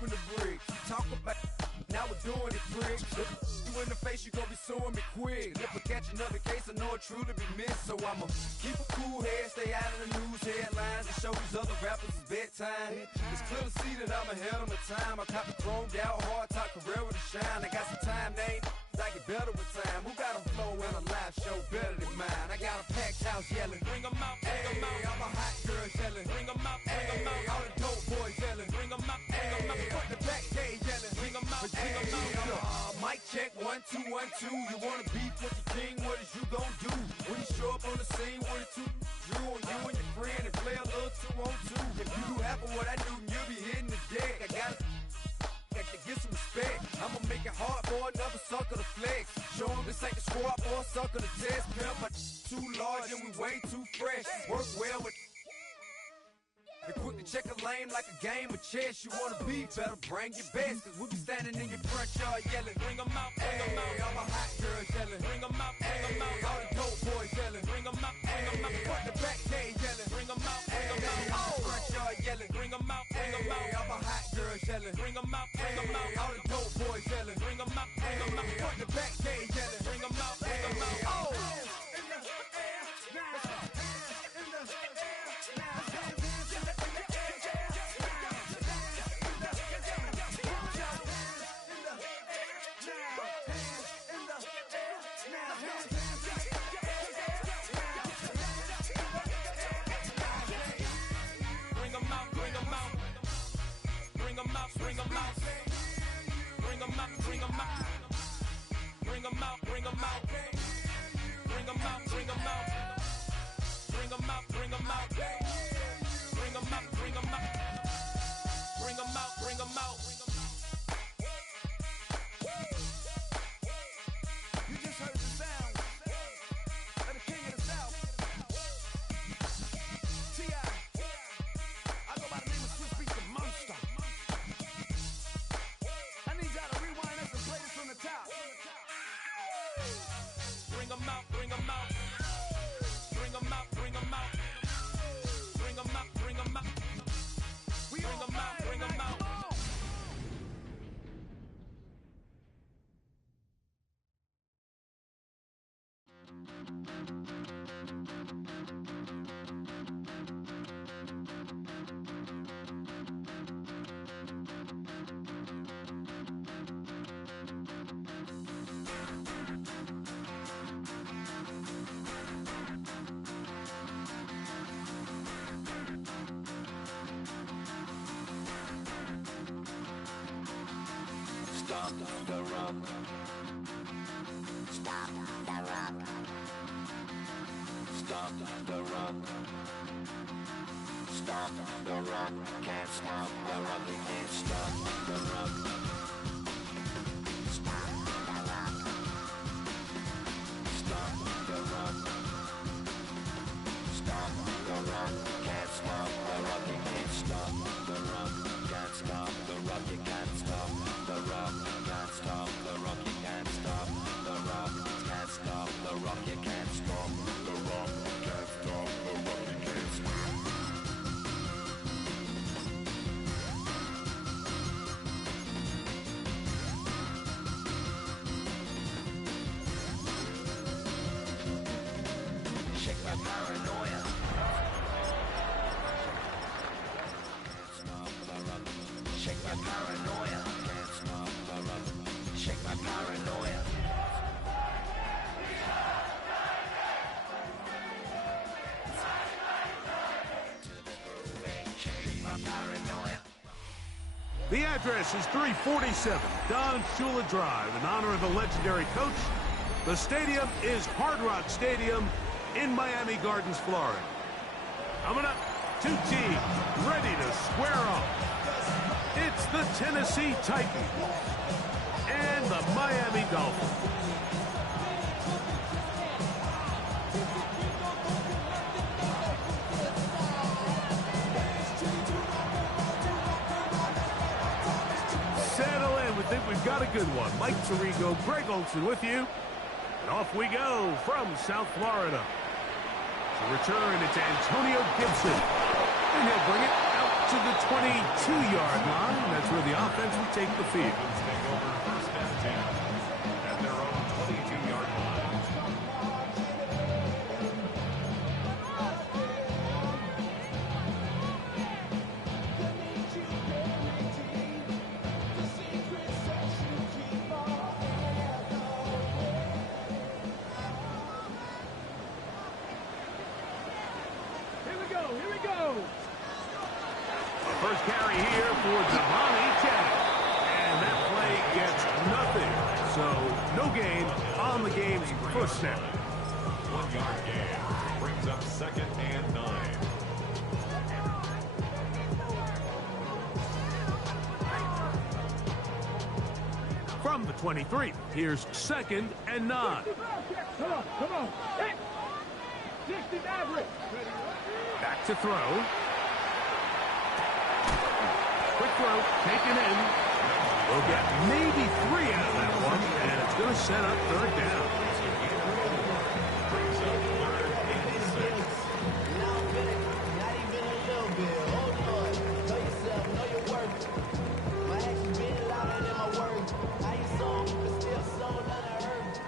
moving the bricks. Talk about now we're doing it, bricks. You in the face, you gon' be suing me quick. If I catch another case, I know it truly be missed. So I'ma keep a cool head, stay out of the news headlines, and show these other rappers it's bedtime. It's clear to see that I'm ahead of my time. I caught the chromed out, hard talk career with a shine. I got some time, they ain't I get better with time. Who got a flow and a live show better than mine? I got a packed house yelling, bring 'em out, bring 'em out. I'm a hot girl yelling, bring 'em out, bring 'em out. All the dope boys yelling, bring 'em out, bring 'em out. Front the back gate yelling, bring 'em out, bring 'em out. Mic check 1 2 1 2. You wanna beef with the king? What is you gon' do when you show up on the scene with a two? Drew on you and your friend and play a little 2 on 2. If you do half of what I do, you'll be hitting the deck. I gotta get some respect. I'ma make it hard for another sucker to flex. Show him this ain't the squad for a sucker to test. Pimp, my too large and we way too fresh. Work well with and quick to check a lane like a game of chess. You wanna be better, bring your best. Cause we'll be standing in your front yard yelling, bring 'em out, bring 'em out. All my hot girls yelling, bring 'em out, bring 'em out. All the dope boys yelling, bring 'em out, bring 'em out. Front the back gate yelling, bring 'em out, bring 'em out. All the front yard yelling, bring 'em out, bring 'em out. All my hot girls yelling, bring 'em out, bring 'em out. All the dope boys yelling, bring 'em out, bring 'em out. Front the back gate yelling, bring 'em out, bring 'em out. Oh! Bring 'em out, bring 'em out, bring 'em out, bring 'em out, bring 'em out, bring 'em out, bring 'em out, bring 'em out, bring 'em out, bring 'em out, bring 'em out, bring 'em out, bring 'em out. You just heard the sound of the king of the South, T.I. I go by the name of Swiss Beats, the monster. From the top. Bring 'em out, bring 'em out. Bring 'em out, bring 'em out. Bring 'em out, bring 'em out. Bring 'em out, bring 'em out. Stop the rock. Stop the rock. Stop the rock. Stop the rock. Can't stop the rock. You can't stop the rock. Stop the rock. Stop the rock. Stop the rock. Can't stop the rock. You can't stop the rock. Can't stop the rock. You can't stop the rock. Can't stop the rock. You can't stop the rock. Can't stop the rock. You can't stop the rock. Can't stop the rock. You can't stop. Shake my paranoia. Can't stop the rock. Shake my paranoia. Can't stop the rock. Shake my paranoia. Shake my paranoia. The address is 347 Don Shula Drive in honor of the legendary coach. The stadium is Hard Rock Stadium in Miami Gardens, Florida. Coming up, two teams ready to square off. It's the Tennessee Titans and the Miami Dolphins. Settle in. We think we've got a good one. Mike Tirico, Greg Olson with you. And off we go from South Florida. To return, it's Antonio Gibson. And he'll bring it out to the 22-yard line. That's where the offense take the field. Take over first and 10 at their own 22-yard line. Here we go. First carry here for Devontae Jack. And that play gets nothing. So no gain on the game's first snap. 1-yard gain brings up 2nd and 9. From the 23, here's 2nd and 9. Come on. Hey. 60 average. Back to throw. Quick throw, taken in. We'll get maybe 3 out of that one, and it's going to set up 3rd down. Brings up 3rd and 6. Not even a little bit. Hold on. Know yourself, know your worth. My actions been louder than my words. I ain't sold, but still sold none of hurt.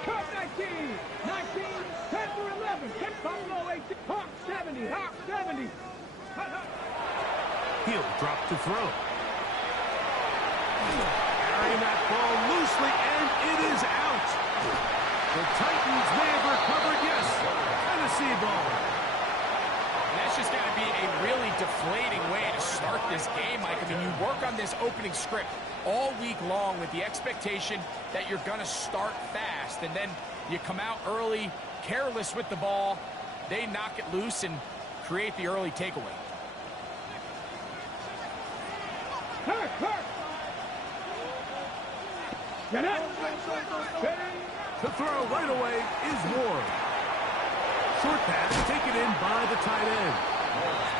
Cut 19. 19. 10 for 11. Hit Buffalo 18. Hawk 70. He'll drop to throw. Carrying that ball loosely, and it is out. The Titans may have recovered, yes. Tennessee ball. That's just got to be a really deflating way to start this game, Mike. I mean, you work on this opening script all week long with the expectation that you're going to start fast, and then you come out early, careless with the ball. They knock it loose and create the early takeaway. Hurt. Get it. The throw right away is Ward. Short pass taken in by the tight end.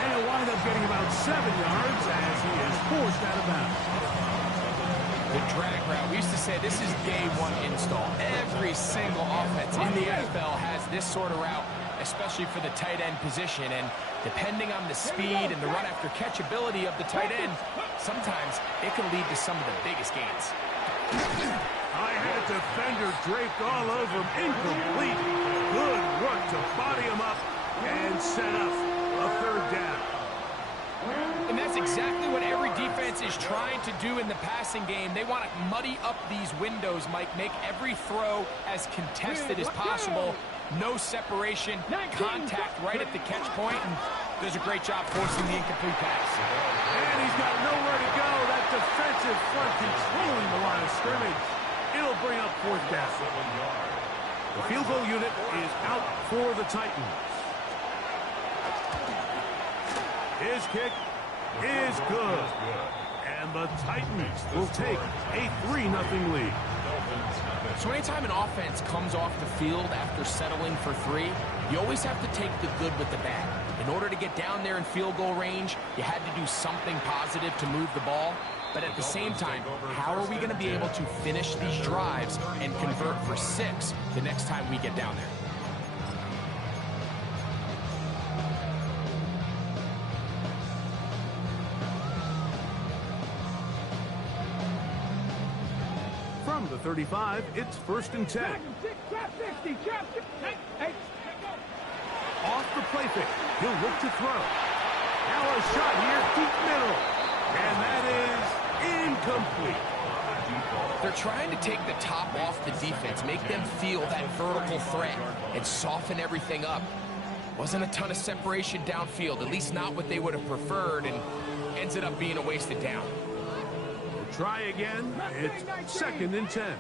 And he'll wind up getting about 7 yards as he is forced out of bounds. The drag route, we used to say this is day one install. Every single offense in the NFL has this sort of route, especially for the tight end position. And depending on the speed and the run after catch ability of the tight end, sometimes it can lead to some of the biggest gains. I had a defender draped all over him. Incomplete. Good work to body him up and set up a 3rd down. And that's exactly what every defense is trying to do in the passing game. They want to muddy up these windows, Mike, make every throw as contested as possible. No separation, contact right at the catch point, and does a great job forcing the incomplete pass. And he's got nowhere to go. That defensive front controlling the line of scrimmage. It'll bring up 4th down. The field goal unit is out for the Titans. His kick is good. And the Titans will take a 3-0 lead. So anytime an offense comes off the field after settling for 3, you always have to take the good with the bad. In order to get down there in field goal range, you had to do something positive to move the ball. But at the same time, how are we going to be able to finish these drives and convert for 6 the next time we get down there? From the 35, it's 1st and 10. Off the play fake. He'll look to throw. Now a shot here, deep middle. And that is incomplete. They're trying to take the top off the defense, make them feel that vertical threat, and soften everything up. Wasn't a ton of separation downfield, at least not what they would have preferred, and ends up being a wasted down. We'll try again. It's 2nd and 10.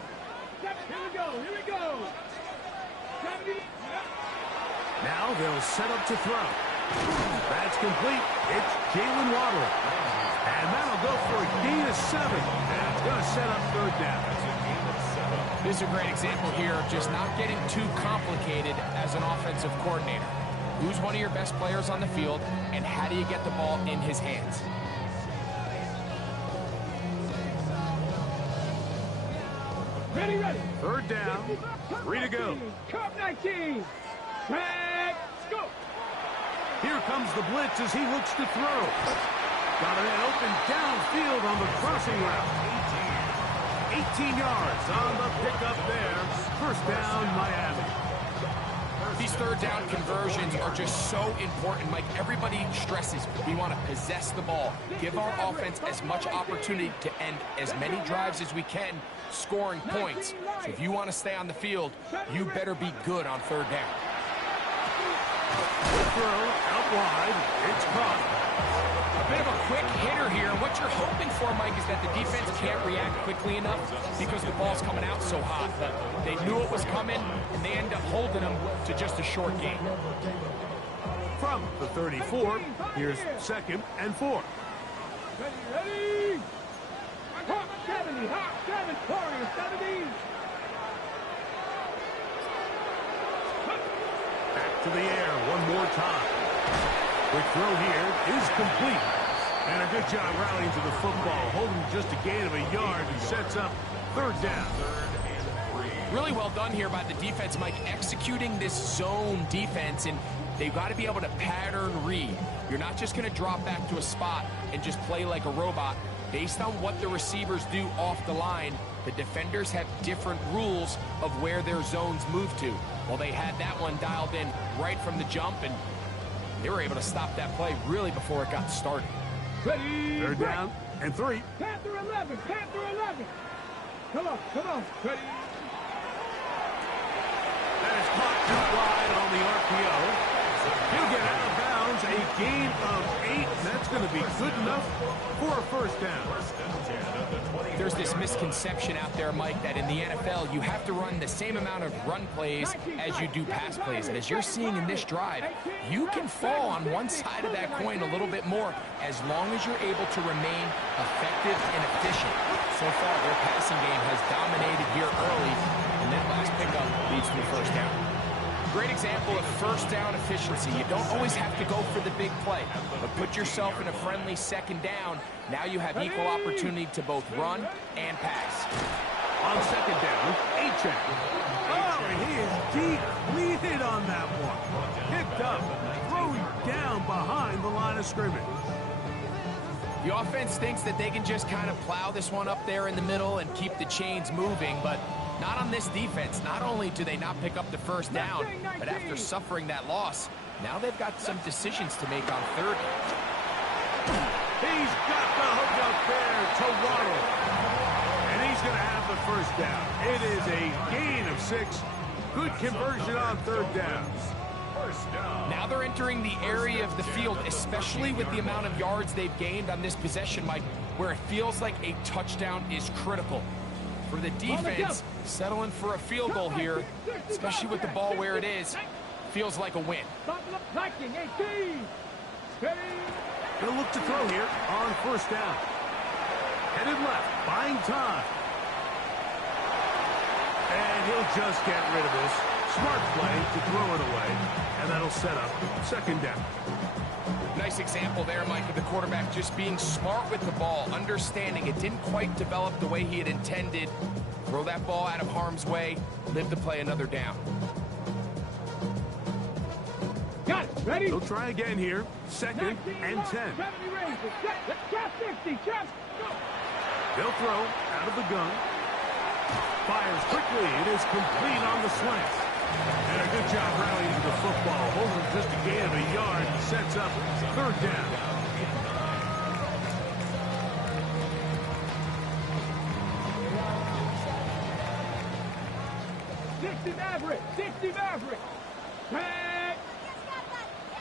Here we go. Now they'll set up to throw. That's complete. It's Jalen Waddle. And that'll go for a gain of 7. And it's going to set up 3rd down. This is a great example here of just not getting too complicated as an offensive coordinator. Who's one of your best players on the field, and how do you get the ball in his hands? Ready. 3rd down. 3 to go. Cup 19. Let's go. Here comes the blitz as he looks to throw. Got a man open downfield on the crossing route. 18 yards on the pickup there. First down, Miami. These third down conversions are just so important, Mike. Everybody stresses we want to possess the ball, give our offense as much opportunity to end as many drives as we can, scoring points. So if you want to stay on the field, you better be good on third down. Throw out wide. It's caught. A bit of a quick hitter here. What you're hoping for, Mike, is that the defense can't react quickly enough because the ball's coming out so hot. But they knew it was coming, and they end up holding them to just a short gain. From the 34, here's 2nd and 4. Ready? Hot 70, hot 7, Warriors 70. Back to the air one more time. Quick throw here is complete. And a good job rallying to the football, holding just a gain of a yard and sets up third down. Really well done here by the defense, Mike, executing this zone defense, and they've got to be able to pattern read. You're not just going to drop back to a spot and just play like a robot. Based on what the receivers do off the line, the defenders have different rules of where their zones move to. Well, they had that one dialed in right from the jump, and they were able to stop that play really before it got started. Ready? Third down and 3. Panther 11, Panther 11. Come on, come on. Ready? That is caught out wide on the RPO. He'll get out of bounds. A gain of 8. That's going to be good enough for a first down. There's this misconception out there, Mike, that in the NFL, you have to run the same amount of run plays as you do pass plays. And as you're seeing in this drive, you can fall on one side of that coin a little bit more as long as you're able to remain effective and efficient. So far, their passing game has dominated here early, and that last pickup leads to a first down. Great example of first down efficiency. You don't always have to go for the big play, but put yourself in a friendly second down. Now you have equal opportunity to both run and pass. On second down, A-check. Oh, and he is depleted on that one. Picked up, thrown down behind the line of scrimmage. The offense thinks that they can just kind of plow this one up there in the middle and keep the chains moving, but not on this defense. Not only do they not pick up the first down, but after suffering that loss, now they've got some decisions to make on third. He's got the hook up there to Waddle. And he's going to have the first down. It is a gain of 6. Good conversion on third down. Now they're entering the area of the field, especially with the amount of yards they've gained on this possession, Mike, where it feels like a touchdown is critical. For the defense, settling for a field goal here, especially with the ball where it is, feels like a win. He'll look to throw here on first down. Headed left, buying time. And he'll just get rid of this. Smart play to throw it away, and that'll set up second down. Nice example there, Mike, of the quarterback just being smart with the ball, understanding it didn't quite develop the way he had intended. Throw that ball out of harm's way, live to play another down. Got it. Ready? He'll try again here. Second and 10. 70 ranges. Trap 60. Trap. They'll throw out of the gun. Fires quickly. It is complete on the slant. And a good job rallying to the football. Holding just a gain of a yard. Sets up third down. Maverick. 60 Maverick. Tag.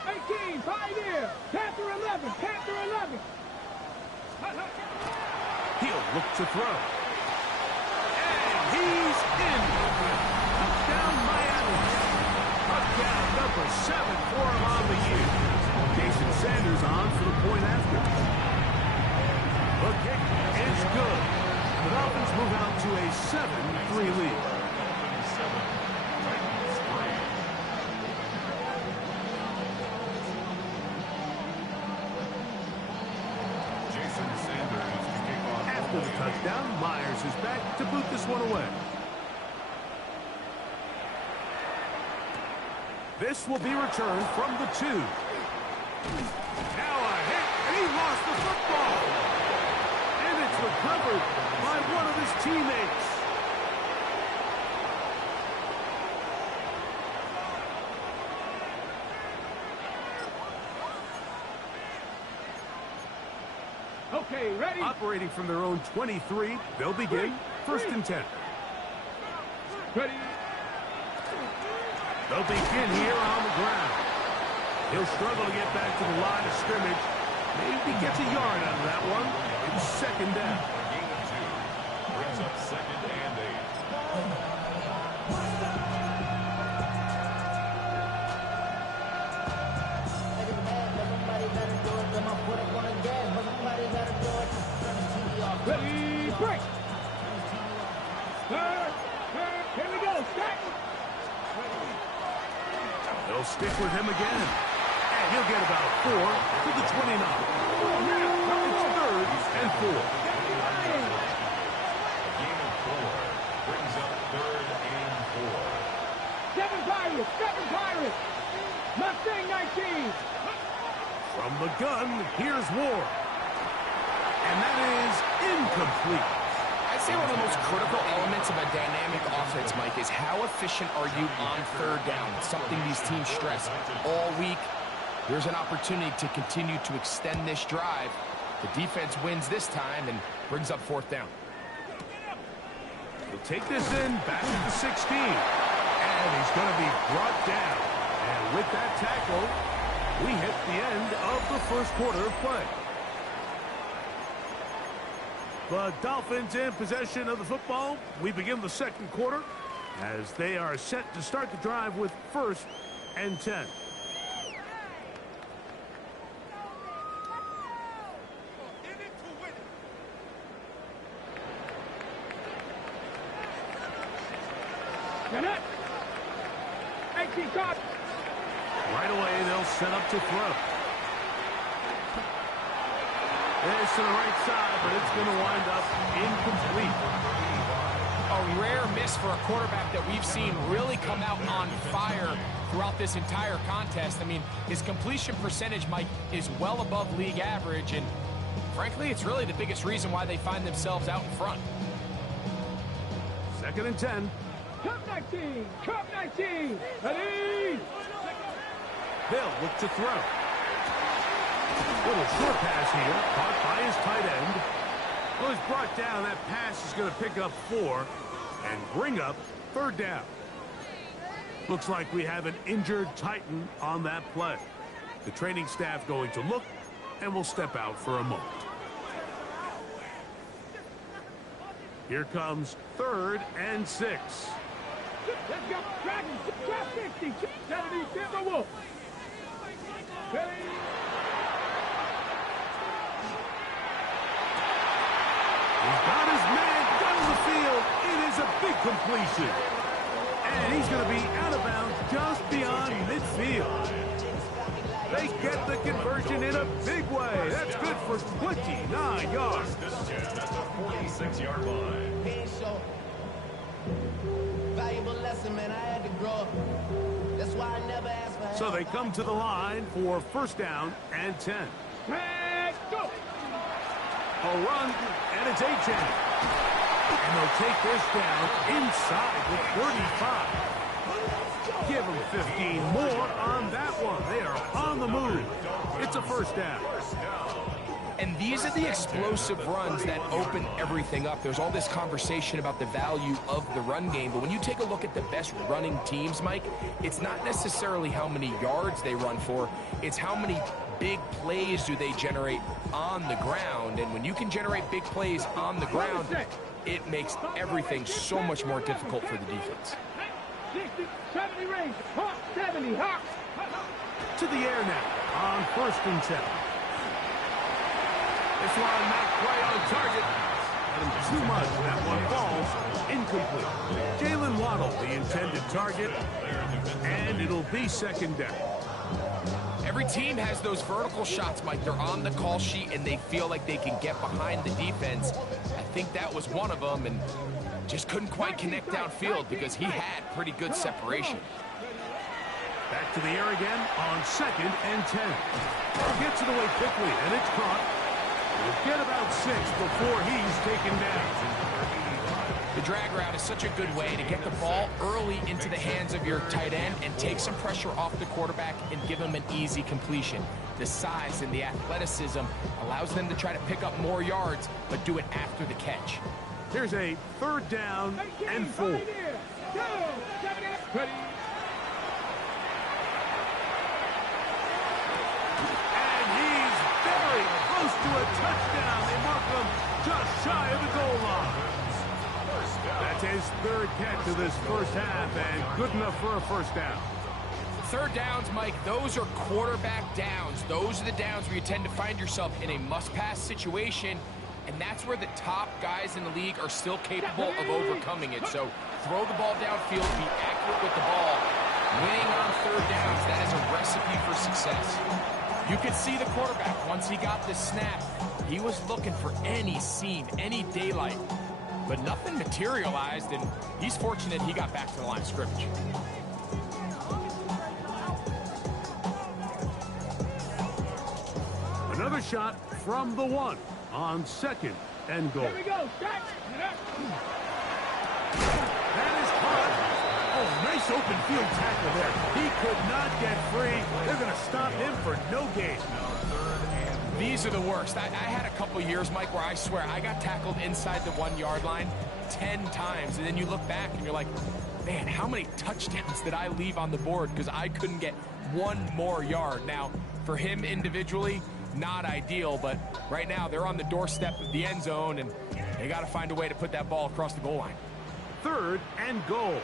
18. Pioneer. Panther 11. Panther 11. He'll look to throw. And he's in. Touchdown Miami. Touchdown number 7 for him on the year. Jason Sanders on for the point after. The kick is good. The Dolphins move out to a 7-3 lead. After the touchdown, Myers is back to boot this one away. This will be returned from the 2. Now a hit, and he lost the football. And recovered by one of his teammates. Okay, ready? Operating from their own 23, they'll begin first and 10. Ready? They'll begin here on the ground. He'll struggle to get back to the line of scrimmage. Maybe gets a yard out of that one. It's second down. Gain of 2. Brings up second and 8. Ready, break! Here we go, stack! They'll stick with him again. And he'll get about 4 to the 29. It's third and 4. Gain of 4. Brings up third and 4. Seven Pirates! Mustang 19! From the gun, here's Ward. And that is incomplete. I'd say one of the most critical elements of a dynamic offense, Mike, is how efficient are you on third down? It's something these teams stress all week. Here's an opportunity to continue to extend this drive. The defense wins this time and brings up fourth down. He'll take this in back at the 16. And he's going to be brought down. And with that tackle, we hit the end of the first quarter of play. The Dolphins in possession of the football. We begin the second quarter as they are set to start the drive with first and 10. Right away, they'll set up to throw. This to the right side, but it's going to wind up incomplete. A rare miss for a quarterback that we've seen really come out on fire throughout this entire contest. I mean, his completion percentage, Mike, is well above league average, and frankly, it's really the biggest reason why they find themselves out in front. Second and 10. Cup 19! Cup 19! Ready! They'll look to throw. Little short pass here, caught by his tight end. Well, he's brought down. That pass is going to pick up 4 and bring up third down. Looks like we have an injured Titan on that play. The training staff going to look, and will step out for a moment. Here comes third and 6. Let's go! Trap 50! 70, Timberwolf! Ready? He's got his man down the field. It is a big completion. And he's going to be out of bounds just beyond midfield. They get the conversion in a big way. That's good for 29 yards. At the 46-yard line. Valuable lesson, man. I had to grow up. That's why I never asked for help. So they come to the line for first down and 10. Let's go! A run, and it's A-Chain. And they'll take this down inside the 35. Give them 15 more on that one. They are on the move. It's a first down. And these are the explosive runs that open everything up. There's all this conversation about the value of the run game, but when you take a look at the best running teams, Mike, it's not necessarily how many yards they run for, it's how many big plays do they generate on the ground. And when you can generate big plays on the ground, it makes everything so much more difficult for the defense. 60, 70 range. Hawk 70. Hawk. To the air now on first and 10. This one not quite on target. And too much. That one falls incomplete. Jalen Waddle, the intended target. And it'll be second down. Every team has those vertical shots, Mike. They're on the call sheet, and they feel like they can get behind the defense. I think that was one of them, and just couldn't quite connect downfield because he had pretty good separation. Back to the air again on second and 10. Gets it away quickly, and it's caught. We'll get about 6 before he's taken down. The drag route is such a good way to get the ball early into the hands of your tight end and take some pressure off the quarterback and give him an easy completion. The size and the athleticism allows them to try to pick up more yards, but do it after the catch. Here's a 3rd down and 4. Ready. And he's very close to a touchdown. They mark him just shy of the goal line. That's his 3rd catch of this first half, and good enough for a 1st down. 3rd downs, Mike, those are quarterback downs. Those are the downs where you tend to find yourself in a must-pass situation, and that's where the top guys in the league are still capable of overcoming it. So throw the ball downfield, be accurate with the ball. Winning on 3rd downs, that is a recipe for success. You could see the quarterback, once he got the snap, he was looking for any seam, any daylight. But nothing materialized, and he's fortunate he got back to the line of scrimmage. Another shot from the 1 on 2nd and goal. Here we go. Shot. That is caught. Oh, nice open field tackle there. He could not get free. They're going to stop him for no gain. These are the worst. I had a couple years, Mike, where I swear I got tackled inside the 1-yard line 10 times. And then you look back and you're like, man, how many touchdowns did I leave on the board because I couldn't get one more yard? Now, for him individually, not ideal, but right now they're on the doorstep of the end zone, and they got to find a way to put that ball across the goal line. 3rd and goal.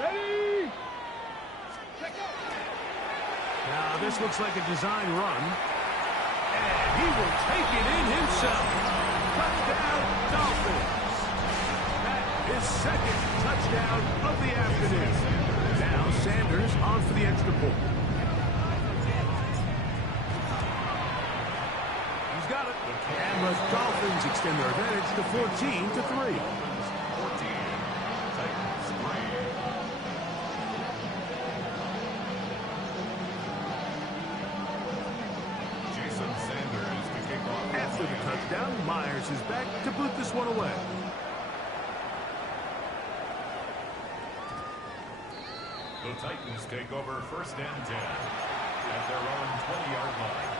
Ready. Now, this looks like a design run. And he will take it in himself. Touchdown, Dolphins. That is 2nd touchdown of the afternoon. Now Sanders on for the extra point. He's got it. And the Dolphins extend their advantage to 14-3. After the touchdown, Myers is back to boot this one away. The Titans take over 1st and 10 at their own 20-yard line.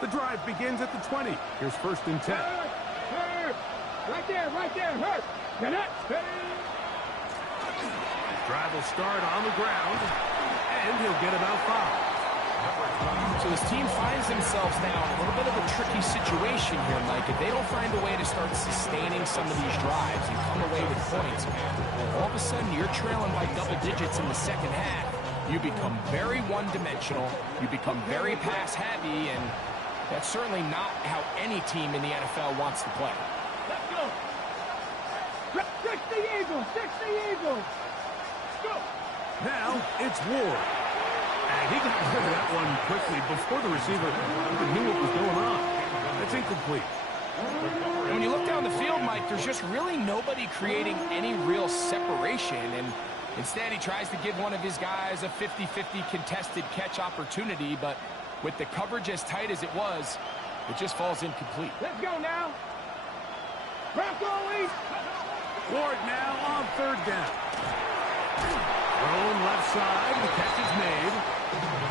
The drive begins at the 20. Here's 1st and 10. Hurt. Right there. Hurt. Get it. His drive will start on the ground, and he'll get about 5. So his team finds themselves now in a little bit of a tricky situation here, Mike. If they don't find a way to start sustaining some of these drives and come away with points, all of a sudden you're trailing by double digits in the 2nd half. You become very one-dimensional. You become very pass-heavy, and that's certainly not how any team in the NFL wants to play. Let's go. 60 Eagles. Go. Now it's Ward. And he got rid of that one quickly before the receiver even knew what was going on. That's incomplete. And when you look down the field, Mike, there's just really nobody creating any real separation. And instead, he tries to give one of his guys a 50-50 contested catch opportunity. But with the coverage as tight as it was, it just falls incomplete. Let's go now. Bronco East. Ward now on 3rd down. Thrown left side, the catch is made,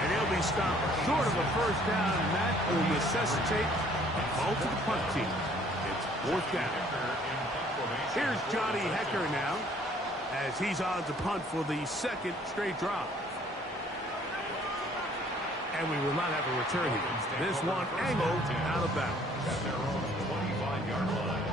and he'll be stopped short of a 1st down, and that will necessitate a call to the punt team. It's 4th down. Here's Johnny Hecker now, as he's on to punt for the 2nd straight drive. And we will not have a return here. This one angled out of bounds. At their own 25-yard line.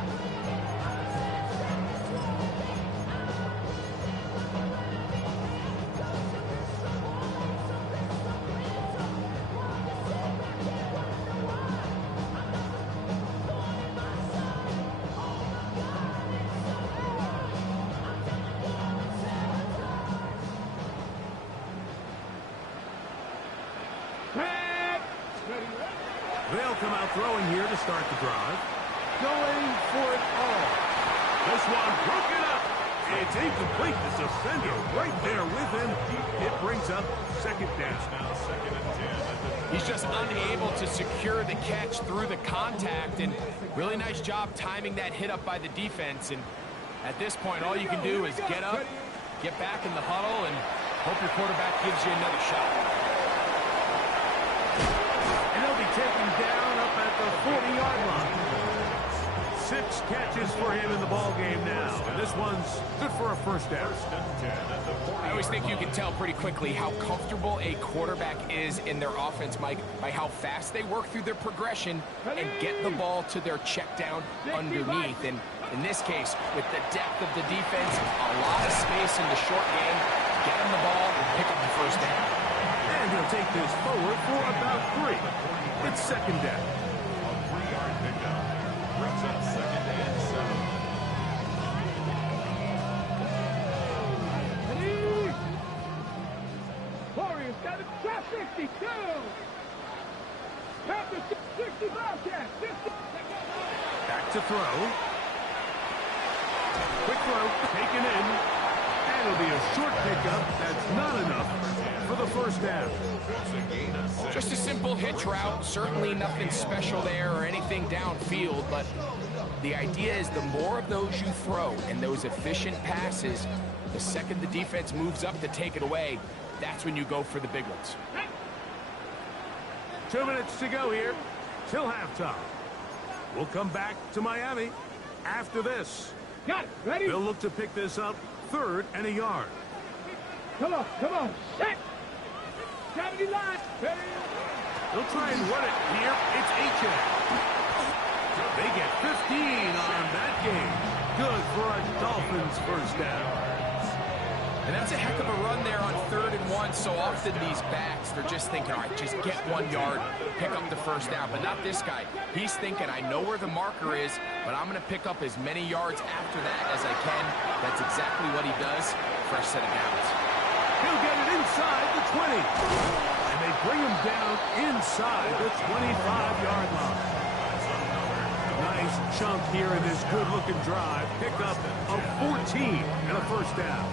They'll come out throwing here to start the drive. Going for it all. This one broken up. It's incomplete. The defender right there with him. It brings up second down. Now second and 10. He's just unable to secure the catch through the contact, and really nice job timing that hit up by the defense. And at this point, all you can do is get up, get back in the huddle, and hope your quarterback gives you another shot. And he'll be taken down up at the 40-yard line. 6 catches for him in the ball game now. And this one's good for a first down. I always think you can tell pretty quickly how comfortable a quarterback is in their offense, Mike, by how fast they work through their progression and get the ball to their check down underneath. And in this case, with the depth of the defense, a lot of space in the short game, get him the ball and pick up the first down. And he'll take this forward for about 3. It's second down. A 3-yard pickup. Brings up second and 7. Warriors got it. Shot 62. Panthers 60 Bobcats. 50. Back to throw. Quick throw, taken in. And it'll be a short pickup. That's not enough for the first down. Just a simple hitch route, certainly nothing special there or anything downfield, but the idea is the more of those you throw and those efficient passes, the second the defense moves up to take it away, that's when you go for the big ones. 2 minutes to go here till halftime. We'll come back to Miami after this. Got it. Ready? They'll look to pick this up 3rd and a yard. Come on. Set. 70 line. Ready? They'll try and run it here. It's H.A. They get 15 on that game. Good for a Dolphins first down. And that's a heck of a run there on 3rd and 1. So often these backs, they're just thinking, all right, just get 1 yard, pick up the first down. But not this guy. He's thinking, I know where the marker is, but I'm going to pick up as many yards after that as I can. That's exactly what he does. Fresh set of downs. He'll get it inside the 20. And they bring him down inside the 25-yard line. Nice chunk here in this good-looking drive. Pick up a 14 and a first down.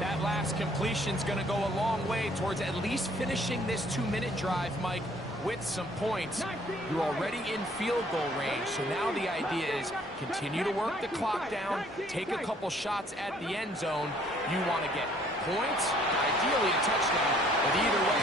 That last completion's going to go a long way towards at least finishing this 2-minute drive, Mike, with some points. You're already in field goal range, so now the idea is continue to work the clock down, take a couple shots at the end zone. You want to get points, ideally a touchdown, but either way,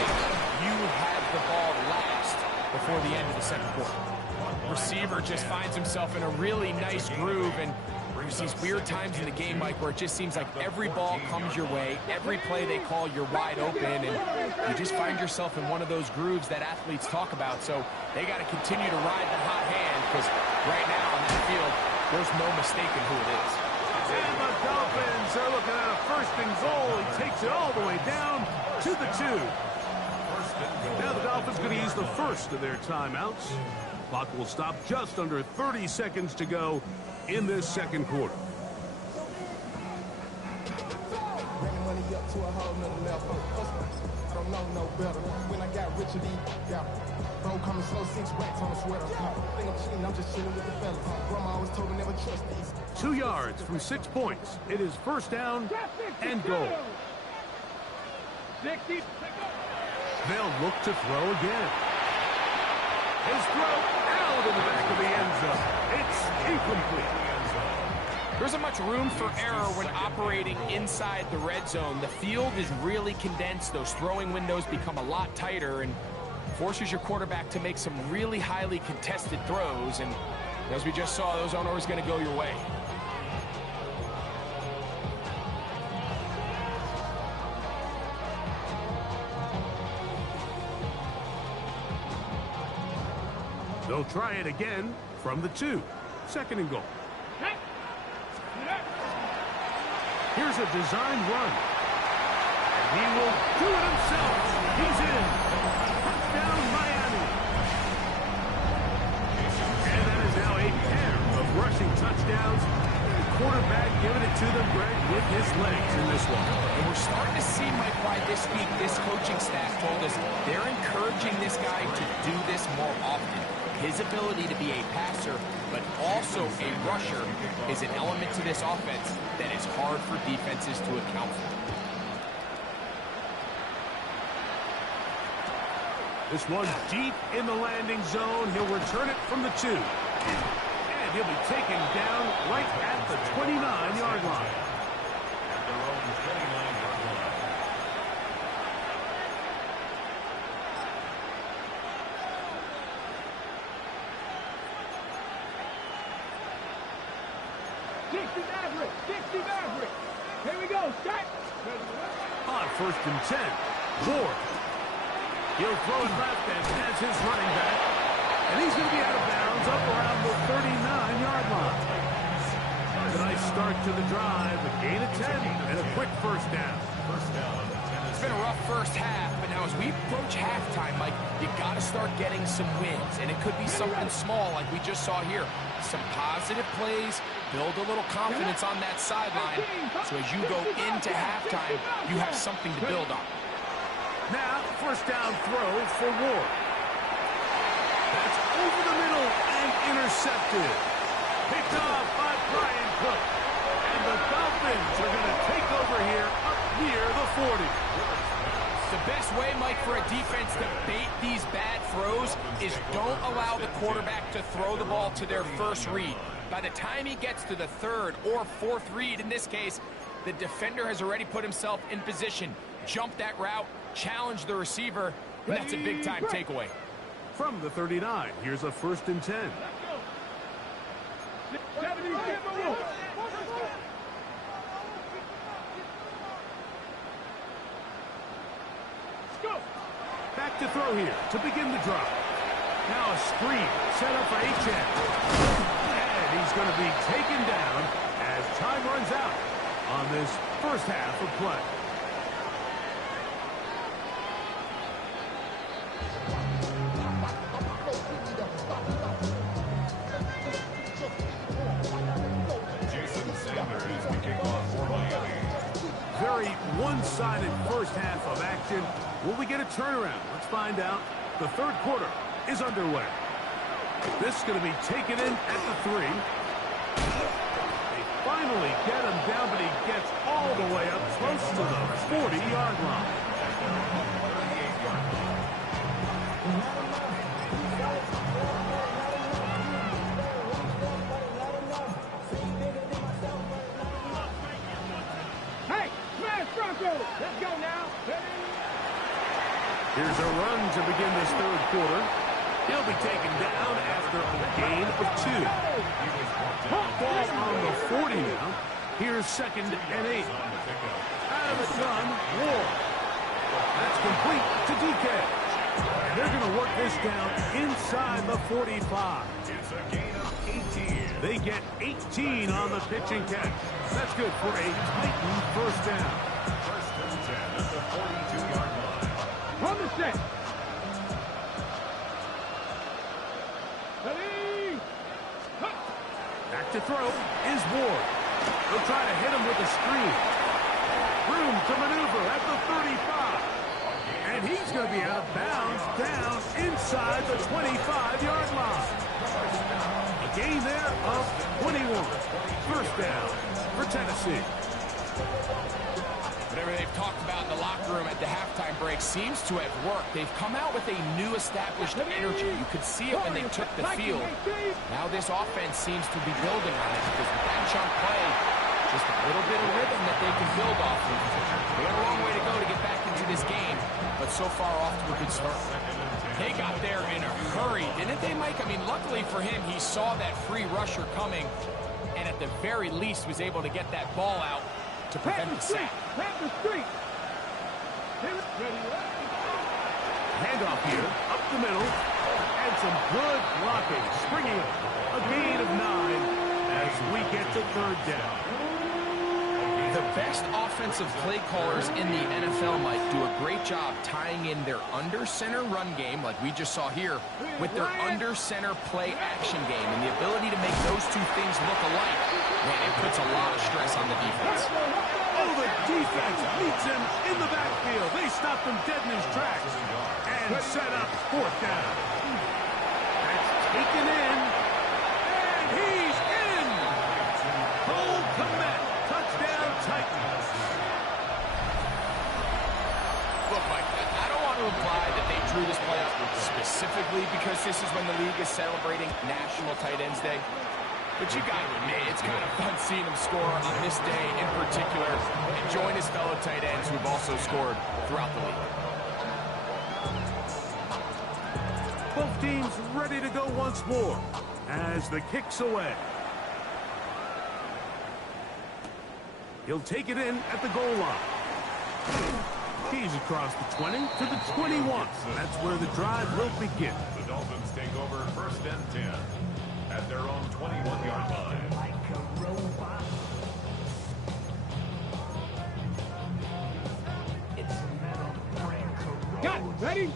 you have the ball last before the end of the second quarter. Receiver just finds himself in a really nice groove, and there's these weird times in the game, Mike, where it just seems like every ball comes your way, every play they call, you're wide open, and you just find yourself in one of those grooves that athletes talk about. So they got to continue to ride the hot hand, because right now on that field, there's no mistaking who it is. And the Dolphins are looking at a 1st and goal. He takes it all the way down to the 2. Now the Dolphins going to use the first of their timeouts. Clock will stop just under 30 seconds to go in this second quarter. Running money up to a whole nother level. I don't know no better. When I got rich, bro coming slow, 6 racks on a sweater. Think I'm cheating, I'm just chilling with the fellas. Grandma always told me never trust these. 2 yards from 6 points. It is first down and goal. 60. They'll look to throw again. His throw out in the back of the end zone. It's incomplete. There isn't much room for error when operating inside the red zone. The field is really condensed. Those throwing windows become a lot tighter and forces your quarterback to make some really highly contested throws. And as we just saw, those aren't always going to go your way. They'll try it again from the 2. 2nd and goal. Here's a designed run. And he will do it himself. He's in. Touchdown, Miami. And that is now a pair of rushing touchdowns. The quarterback giving it to them, Greg, with his legs in this one. And we're starting to see Mike why this week this coaching staff told us they're encouraging this guy to do this more often. His ability to be a passer, but also a rusher, is an element to this offense that is hard for defenses to account for. This one deep in the landing zone. He'll return it from the 2. And he'll be taken down right at the 29-yard line. At their own 29-yard line. Dixie Maverick. Here we go, set. On 1st and 10, Ward. He'll throw it left and has his running back. And he's going to be out of bounds up around the 39-yard line. A nice start to the drive. A gain of 10 and a quick first down. First down. It's been a rough first half, but now as we approach halftime, Mike, you got to start getting some wins. And it could be something small like we just saw here. Some positive plays, build a little confidence on that sideline. So as you go into halftime, you have something to build on. Now, first down throw for Ward. That's over the middle and intercepted. Picked off by Brian Cook. And the Dolphins are going to take over here up near the 40. The best way, Mike, for a defense to bait these bad throws is don't allow the quarterback to throw the ball to their first read. By the time he gets to the 3rd or 4th read, in this case, the defender has already put himself in position. Jump that route, challenge the receiver, and that's a big-time takeaway. From the 39, here's a 1st and 10. Back to throw here to begin the drive. Now a screen set up for H.N. And he's going to be taken down as time runs out on this first half of play. Very one-sided first half of action. Will we get a turnaround? Let's find out. The 3rd quarter is underway. This is going to be taken in at the 3. They finally get him down, but he gets all the way up close to the 40-yard line. Let's go now. Here's a run to begin this 3rd quarter. He'll be taken down after a gain of 2. Ball on the 40 now. Here's 2nd and 8. Out of the gun, Ward. That's complete to DK. And they're going to work this down inside the 45. It's a gain of 18. They get 18 on the pitch and catch. That's good for a Titan first down. 1st and 10 at the 42-yard line. From the set. Ready. Back to throw is Ward. They'll try to hit him with a screen. Room to maneuver at the 35. And he's going to be out of bounds down inside the 25-yard line. A gain there of 21. First down for Tennessee. Whatever they've talked about in the locker room at the halftime break seems to have worked. They've come out with a new established energy. You could see it when they took the field. Now this offense seems to be building on it because with that chunk play, just a little bit of rhythm that they can build off of. They got a long way to go to get back into this game, but so far off to a good start. They got there in a hurry, didn't they, Mike? I mean, luckily for him, he saw that free rusher coming, and at the very least was able to get that ball out to prevent the sack. Handoff here, up the middle, and some good blocking. Springing up, a gain of 9 as we get to 3rd down. The best offensive play callers in the NFL, Mike, do a great job tying in their under-center run game, like we just saw here, with their under-center play action game. And the ability to make those two things look alike, man, it puts a lot of stress on the defense. Oh, the defense meets him in the backfield. him dead in his tracks. And set up 4th down. That's taken in. And he's in. Cole Kmet, touchdown Titans. Look, Mike, I don't want to imply that they drew this play up specifically because this is when the league is celebrating National Tight Ends Day. But you got to admit, it's kind of fun seeing him score on this day in particular and join his fellow tight ends who've also scored throughout the league. Both teams ready to go once more as the kick's away. He'll take it in at the goal line. He's across the 20 to the 21. That's where the drive will begin. The Dolphins take over 1st and 10 at their own 21-yard line. Like a robot. It's metal break. Got it. Ready?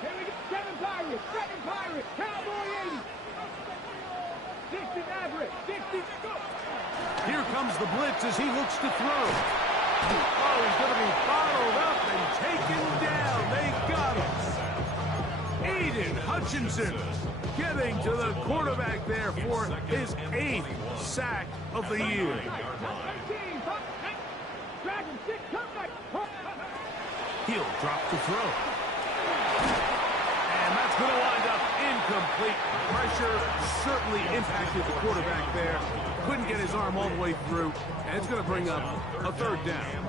Here we go. 7 Pirates. 7 Pirates. Cowboy 80. 60 Maverick. 60. Go. Here comes the blitz as he looks to throw. Oh, he's going to be bottled up and taken down. They got him. Aiden Hutchinson getting to the quarterback there for his 8th sack of the year. He'll drop to throw. And that's going to wind up incomplete. Pressure certainly impacted the quarterback there. Couldn't get his arm all the way through. And it's going to bring up a 3rd down.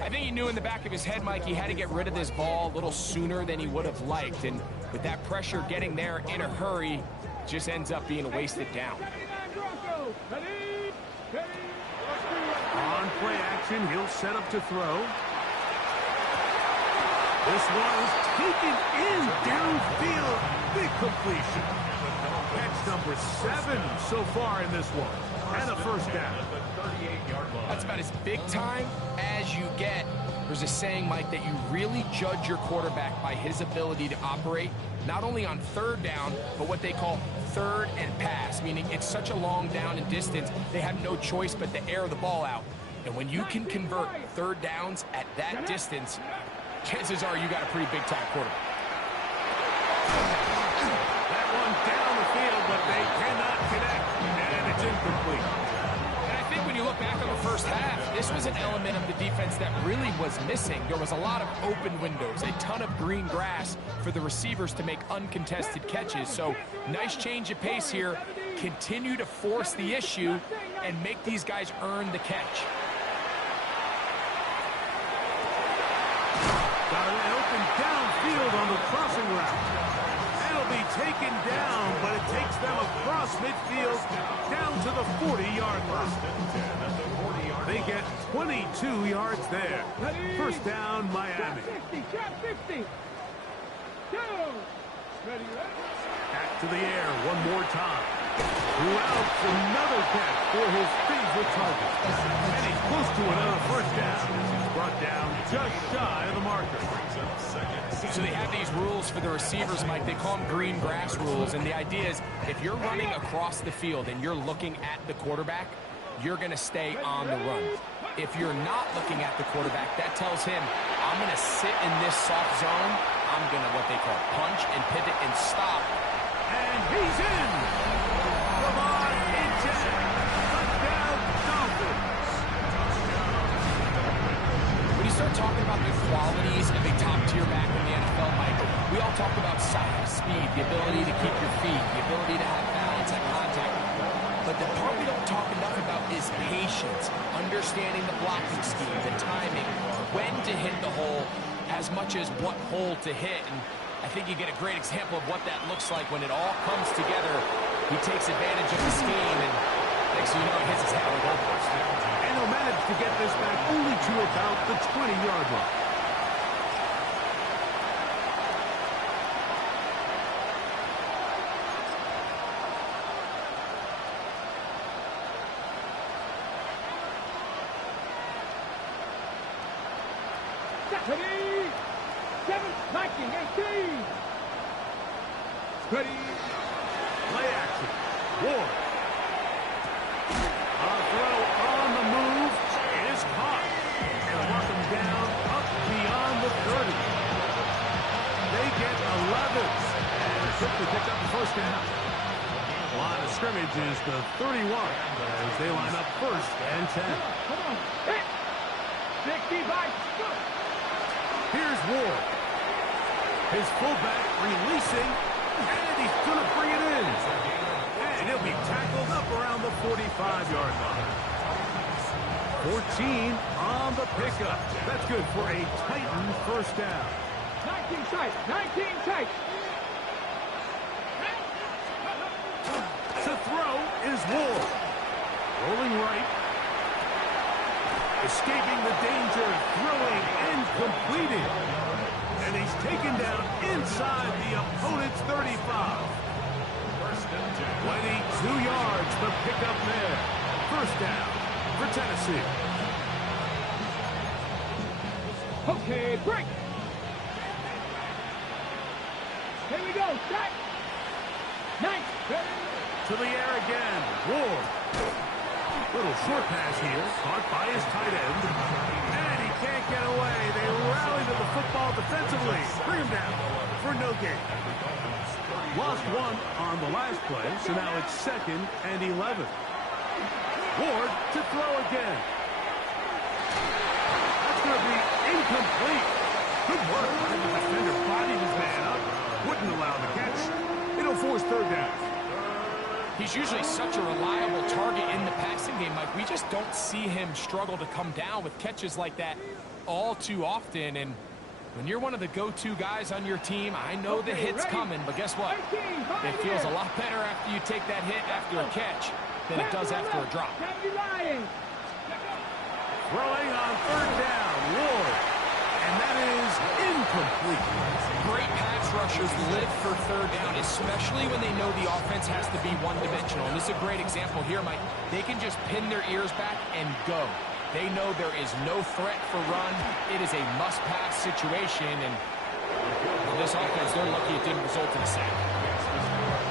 I think he knew in the back of his head, Mike, he had to get rid of this ball a little sooner than he would have liked. And with that pressure getting there in a hurry, just ends up being a wasted down. On play action, he'll set up to throw. This one is taken in downfield. Big completion. Catch number 7 so far in this one. And a 1st down. That's about as big time as you get. There's a saying, Mike, that you really judge your quarterback by his ability to operate, not only on 3rd down, but what they call 3rd and pass, meaning it's such a long down and distance, they have no choice but to air the ball out. And when you can convert 3rd downs at that distance, chances are you got a pretty big-time quarterback. That one down the field, but they cannot connect, and it's incomplete. When you look back on the first half, this was an element of the defense that really was missing. There was a lot of open windows, a ton of green grass for the receivers to make uncontested catches. So nice change of pace here. Continue to force the issue and make these guys earn the catch. Got an open downfield on the crossing route. It'll be taken down, but it takes them across midfield down to the 40-yard line. They get 22 yards there. 1st down, Miami. Back to the air one more time. Throughout another catch for his favorite target. And he's close to another 1st down. He's brought down just shy of the marker. So they have these rules for the receivers, Mike. They call them green grass rules. And the idea is if you're running across the field and you're looking at the quarterback, you're going to stay on the run. If you're not looking at the quarterback, that tells him, I'm going to sit in this soft zone. I'm going to what they call punch and pivot and stop. And he's in. Come on, touchdown, Dolphins. When you start talking about the qualities of a top-tier back in the NFL, Mike, we all talk about size, speed, the ability to keep your feet, the ability to have balance and contact. But the part we don't talk enough about is patience, understanding the blocking scheme, the timing, when to hit the hole, as much as what hole to hit. And I think you get a great example of what that looks like when it all comes together. He takes advantage of the scheme, and next thing you know, he hits his head on the goalpost. And he'll manage to get this back only to about the 20-yard line. Ready? 7, 19, 18. Ready? Play action. Ward. A throw on the move is caught. scrimmage is the 31 as they line up first and 10. Come on. Hit. 65. Here's Ward. His fullback releasing, and he's going to bring it in. And he'll be tackled up around the 45-yard line. 14 on the pickup. That's good for a Titan first down. 19 tight. 19 tight. To throw is Ward. Rolling right. Escaping the danger. Throwing and completing. And he's taken down inside the opponent's 35. 22 yards the pickup there. First down for Tennessee. Okay, break. Here we go. Set. 9. To the air again. Ward. Little short pass here. Caught by his tight end. And he can't get away. They rally to the football defensively. Bring him down for no gain. Lost one on the last play, so now it's 2nd and 11. Ward to throw again. That's going to be incomplete. Good work. The defender bodied his man up. Wouldn't allow the catch. It'll force third down. He's usually such a reliable target in the passing game, Mike. We just don't see him struggle to come down with catches like that all too often. And when you're one of the go-to guys on your team, I know the hit's coming, but guess what? It feels a lot better after you take that hit after a catch than it does after a drop. Throwing on third down, Ward. And that is incomplete. Great pass rushers live for third down, especially when they know the offense has to be one-dimensional. And this is a great example here, Mike. They can just pin their ears back and go. They know there is no threat for run. It is a must-pass situation, and this offense, they're lucky it didn't result in a sack.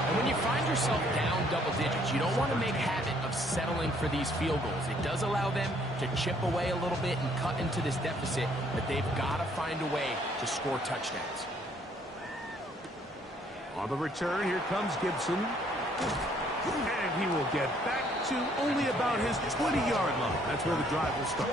And when you find yourself down double digits, you don't want to make habit of settling for these field goals. It does allow them to chip away a little bit and cut into this deficit, but they've got to find a way to score touchdowns. On the return, here comes Gibson. And he will get back to only about his 20-yard line. That's where the drive will start.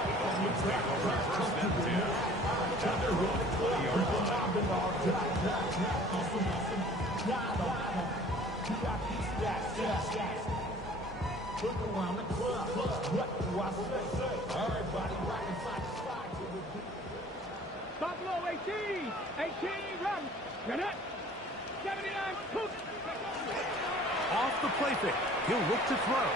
Buffalo 18. 18, run. You're not. 79, poop. Off the play fake. He'll look to throw.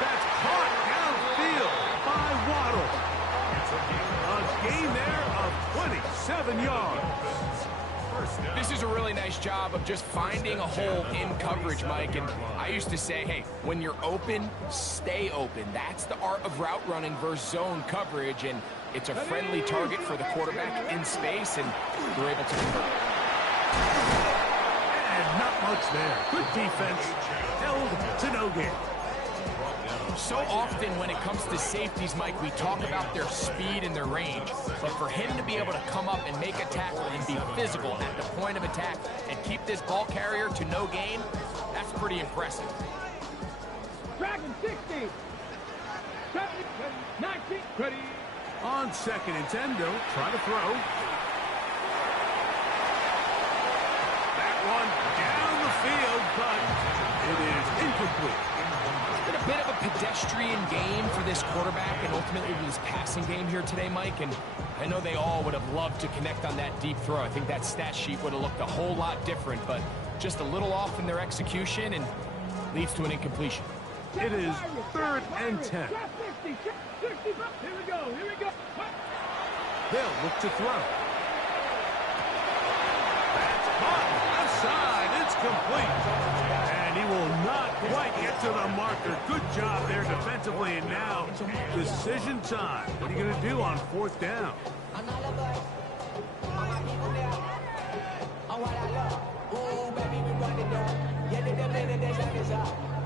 That's caught downfield by Waddle. A gain there of 27 yards. This is a really nice job of just finding a hole in coverage, Mike. And I used to say, hey, when you're open, stay open. That's the art of route running versus zone coverage. And it's a friendly target for the quarterback in space, and they're able to convert. And not much there. Good defense. Held to no gain. So often when it comes to safeties, Mike, we talk about their speed and their range. But for him to be able to come up and make a tackle and be physical at the point of attack and keep this ball carrier to no gain, that's pretty impressive. Dragon 60. 70, 19, ready. On 2nd and 10, they'll try to throw. That one down the field, but it is incomplete. It's been a bit of a pedestrian game for this quarterback and ultimately this passing game here today, Mike. And I know they all would have loved to connect on that deep throw. I think that stat sheet would have looked a whole lot different, but just a little off in their execution and leads to an incompletion. It is 3rd and 10. 60, 60, here we go, here we go. They'll look to throw. That's caught. Left side. It's complete. And he will not quite get to the marker. Good job there defensively. And now decision time. What are you going to do on 4th down?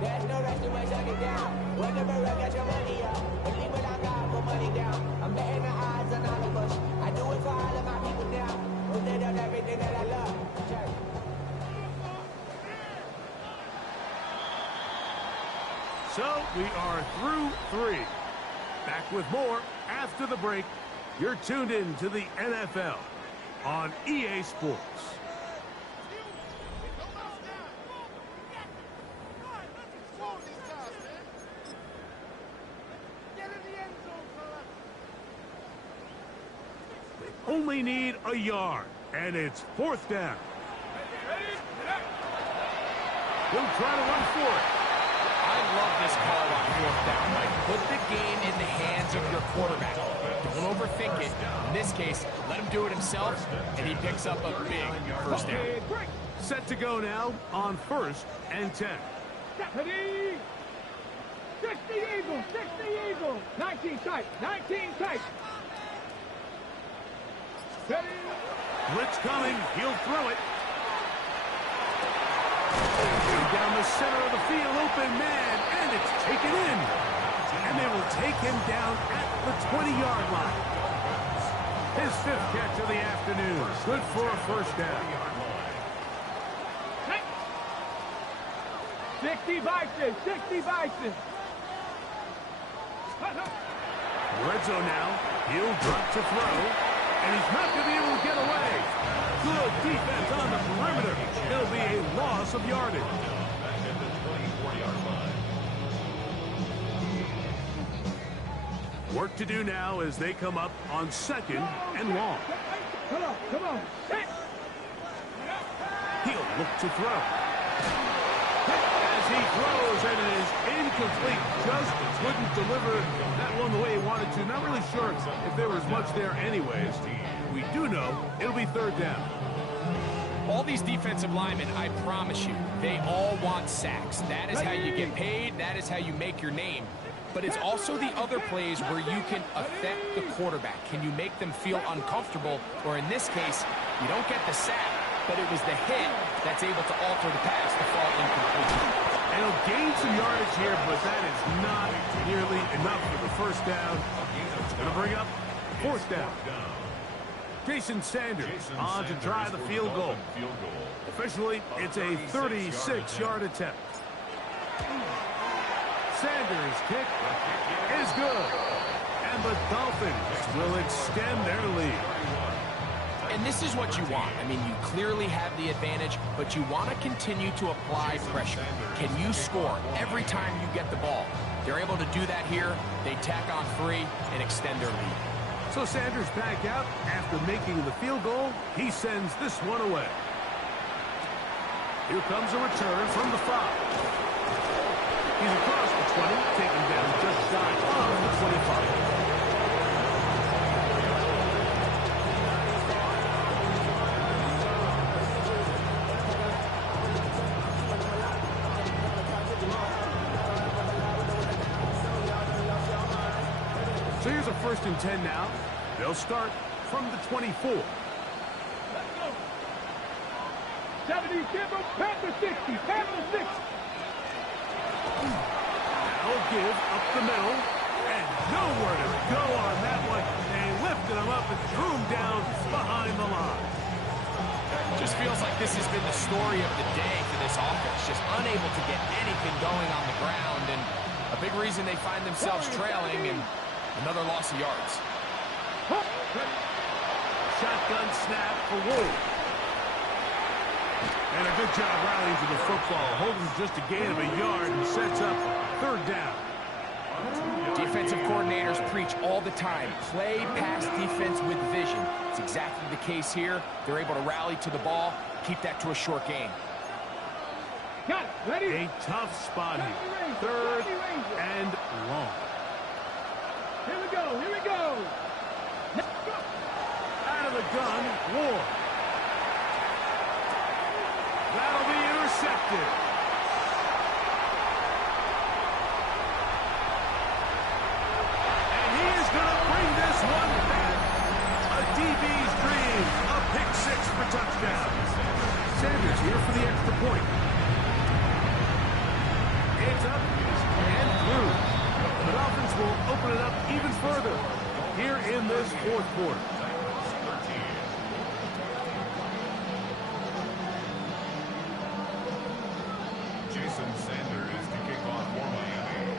There's no rest to my shut it down. Whenever I got your money up, believe what I got, put money down. I'm betting the odds on all of us. I do it for all of my people now. Who they done everything that I love. So we are through 3. Back with more after the break. You're tuned in to the NFL on EA Sports. They only need a yard, and it's 4th down. He'll try to run for it. I love this call on 4th down, Mike. Put the game in the hands of your quarterback. Don't overthink it. In this case, let him do it himself, and he picks up a big 1st down. Set to go now on 1st and 10. Ready? 60 Eagles, 60 Eagles. 19 tight, 19 tight. Ready? Blitz coming. He'll throw it. Down the center of the field, open man, and it's taken in. And they will take him down at the 20-yard line. His 5th catch of the afternoon. Good for a 1st down. 60 Bison, 60 Bison. Red zone now. He'll drop to throw, and he's not going to be able to get away. Good defense on the perimeter. It'll be a loss of yardage. Work to do now as they come up on 2nd and long. Come on, come on. He'll look to throw. As he throws, and it is incomplete. Just couldn't deliver that one the way he wanted to. Not really sure if there was much there anyways. We do know it'll be 3rd down. All these defensive linemen, I promise you, they all want sacks. That is how you get paid. That is how you make your name. But it's also the other plays where you can affect the quarterback. Can you make them feel uncomfortable? Or in this case, you don't get the sack, but it was the hit that's able to alter the pass to fall incomplete. And he'll gain some yardage here, but that is not nearly enough for the 1st down. It's going to bring up 4th down. Jason Sanders on to try the field goal. Officially, it's a 36-yard attempt. Sanders' kick is good. And the Dolphins will extend their lead. And this is what you want. I mean, you clearly have the advantage, but you want to continue to apply pressure. Can you score every time you get the ball? They're able to do that here. They tack on 3 and extend their lead. So Sanders back out after making the field goal. He sends this one away. Here comes a return from the 5. He's across the 20, taken down just shy of the 25. So here's a 1st and 10 now. They'll start from the 24. 70, Panther 60, Panther 60. They'll give up the middle, and nowhere to go on that one. They lifted him up and threw him down behind the line. Just feels like this has been the story of the day for this offense. Just unable to get anything going on the ground, and a big reason they find themselves trailing, and another loss of yards. Shotgun snap for Wolf. And a good job rallying to the football. Holding just a gain of a yard and sets up 3rd down. Defensive coordinators preach all the time. Play pass defense with vision. It's exactly the case here. They're able to rally to the ball, keep that to a short gain. Got it. Ready? A tough spot here. 3rd and long. Here we go. Here we go. Out of the gun, Ward. That'll be intercepted. And he is going to bring this one back. A DB's dream. A pick 6 for touchdown. Sanders here for the extra point. It's up and through. The Dolphins will open it up even further here in this 4th quarter. Jason Sanders to kick off for Miami.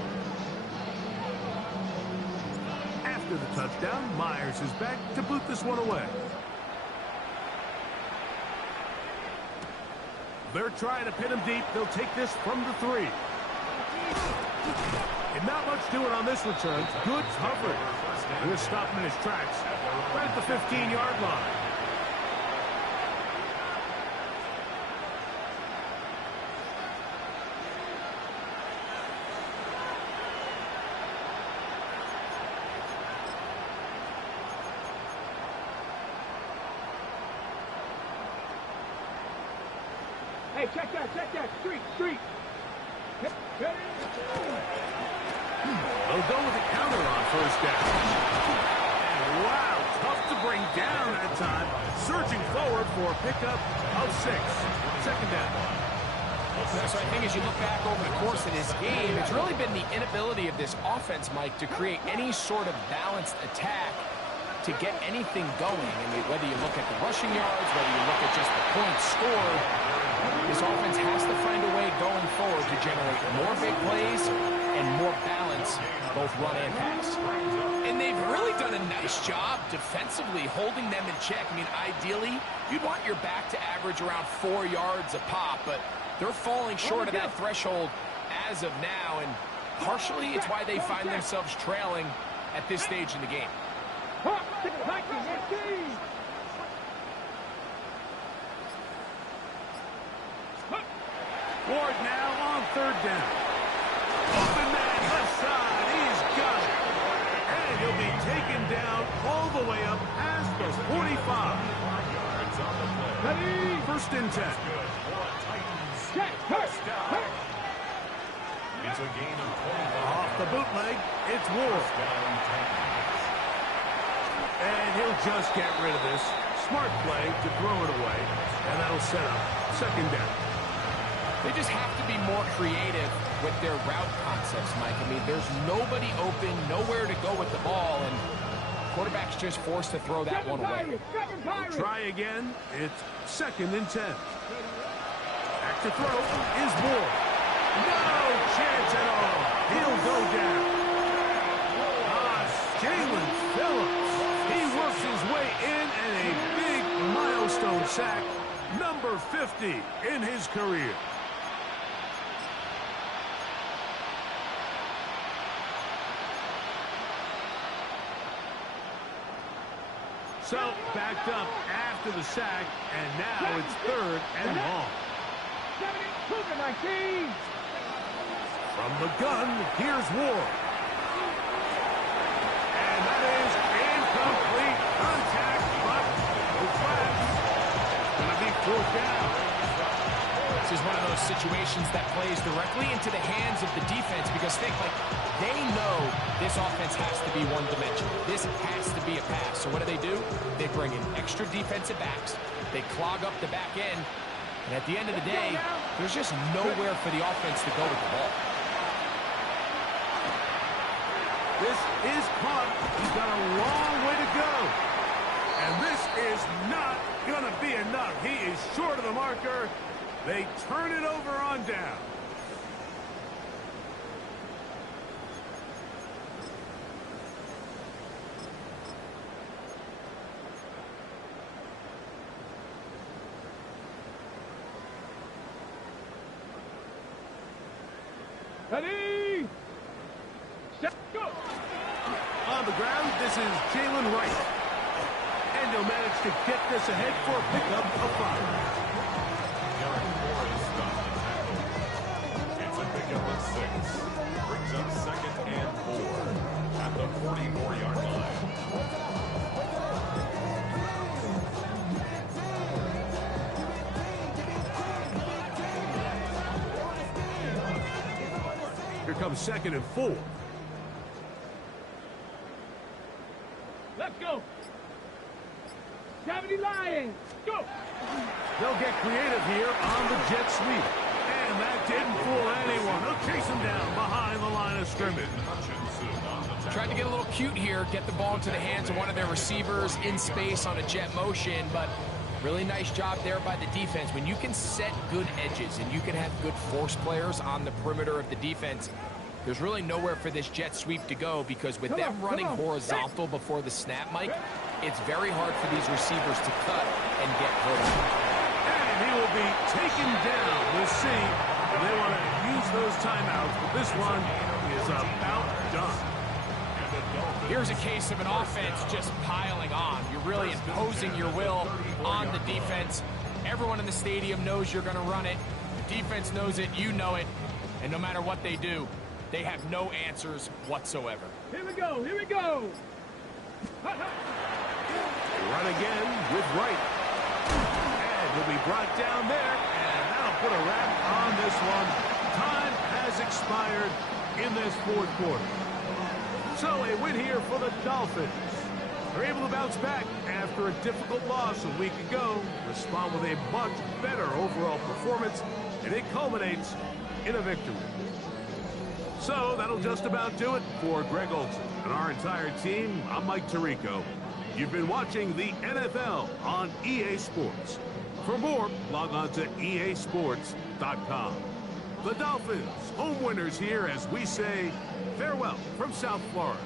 touchdown. Myers is back to boot this one away. They're trying to pin him deep. They'll take this from the 3. And not much doing on this return. Good coverage. And we'll stop him in his tracks right at the 15-yard line. Hey, check that, street. They'll go with the counter on first down. And wow, tough to bring down that time. Surging forward for a pickup of 6. Second down. So I think as you look back over the course of this game, it's really been the inability of this offense, Mike, to create any sort of balanced attack to get anything going. I mean, whether you look at the rushing yards, whether you look at just the points scored, this offense has to find a way going forward to generate more big plays and more balance, both run and pass. And they've really done a nice job defensively holding them in check. I mean, ideally, you'd want your back to average around 4 yards a pop, but they're falling short of that threshold as of now, and partially it's why they find themselves trailing at this stage in the game. Ward now on third down. Open man left side. He's got it. And he'll be taken down all the way up past the 45. First and 10. It's a gain of 25. Off the bootleg, it's Ward. And he'll just get rid of this. Smart play to throw it away. And that'll set up second down. They just have to be more creative with their route concepts, Mike. I mean, there's nobody open, nowhere to go with the ball, and quarterback's just forced to throw that one away. Try again. It's second and 10. Back to throw is Ward. No chance at all. He'll go down. Jalen Phillips. He works his way in and a big milestone sack. Number 50 in his career. So, backed up after the sack, and now it's third and long. From the gun, here's Ward. And that is incomplete contact, but the flag going to be fourth down. This is one of those situations that plays directly into the hands of the defense because they know this offense has to be one-dimensional. This has to be a pass. So what do? They bring in extra defensive backs. They clog up the back end. And at the end of the day, there's just nowhere for the offense to go with the ball. This is caught. He's got a long way to go. And this is not going to be enough. He is short of the marker. They turn it over on down. Ready? Set, go! On the ground, this is Jalen Wright. And he'll manage to get this ahead for a pickup of 5. It's a pickup of 6. Brings up second and 4 at the 44-yard line. Here comes second and 4. Let's go! 70 Lions, go! They'll get creative here on the jet sweep. And that didn't fool anyone. They'll chase him down behind the line of scrimmage. Tried to get a little cute here, get the ball into the hands of one of their receivers in space on a jet motion, but really nice job there by the defense. When you can set good edges and you can have good force players on the perimeter of the defense, There's really nowhere for this jet sweep to go because with them running horizontal before the snap, Mike, it's very hard for these receivers to cut and get vertical. And he will be taken down. We'll see. They want to use those timeouts, but this one is about done. Here's a case of an offense just piling on. You're really imposing your will on the defense. Everyone in the stadium knows you're going to run it. The defense knows it, you know it. And no matter what they do, they have no answers whatsoever. Here we go, here we go. Run again with Wright. And he'll be brought down there, and that'll put a wrap on this one. Time has expired in this fourth quarter. So a win here for the Dolphins. They're able to bounce back after a difficult loss a week ago, respond with a much better overall performance, and it culminates in a victory. So that'll just about do it for Greg Olson and our entire team. I'm Mike Tirico. You've been watching the NFL on EA Sports. For more, log on to easports.com. The Dolphins, home winners here as we say farewell from South Florida.